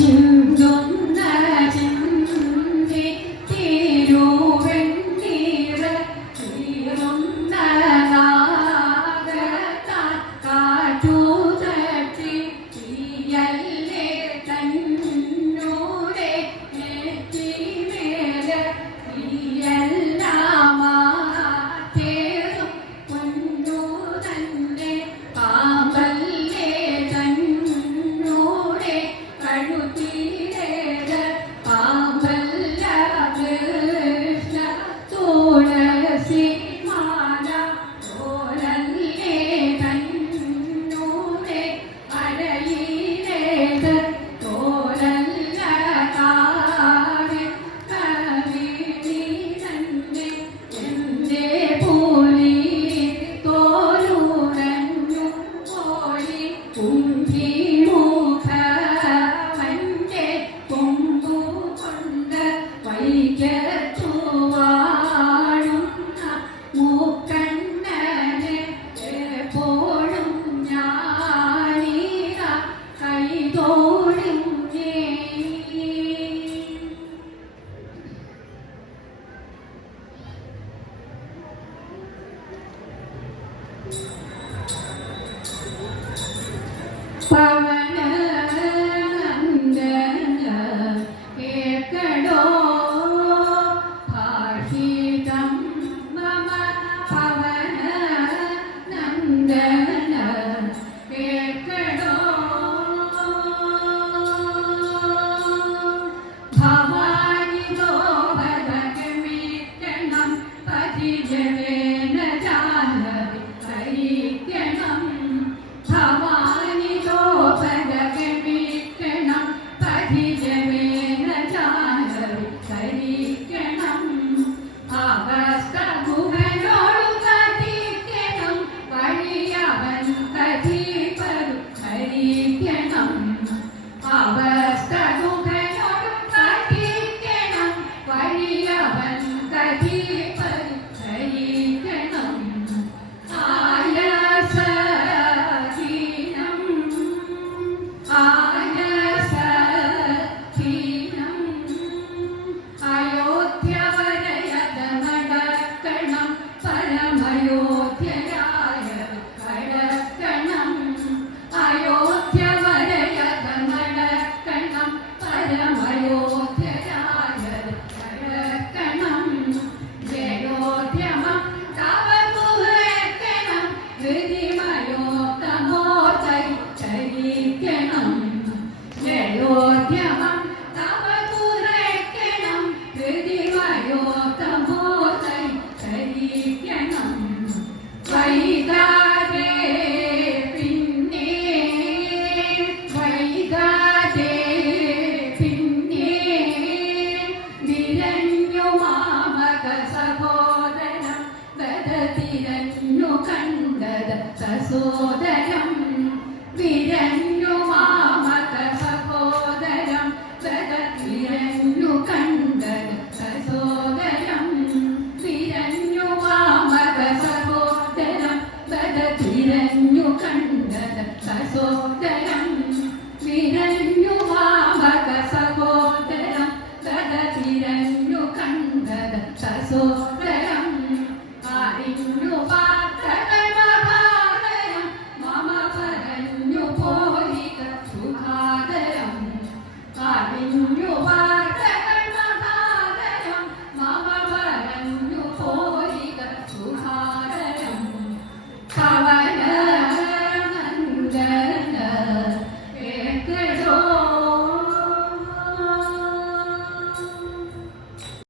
Don't. um dia. കഥീപരുദ്ധരിക്കണം അവർ ഗ്രഹിക്കണം ലയോധ്യമം തവ കുറയ്ക്കണം പ്രതിവയോത്തമോദൈ ധരിക്കണം. വൈകാതെ പിന്നെ വൈകാതെ പിന്നെ നിരഞ്ഞു മാമക സഹോദരം വരതിരഞ്ഞു കണ്ടത് സഹോദരം വിരഞ്ഞു So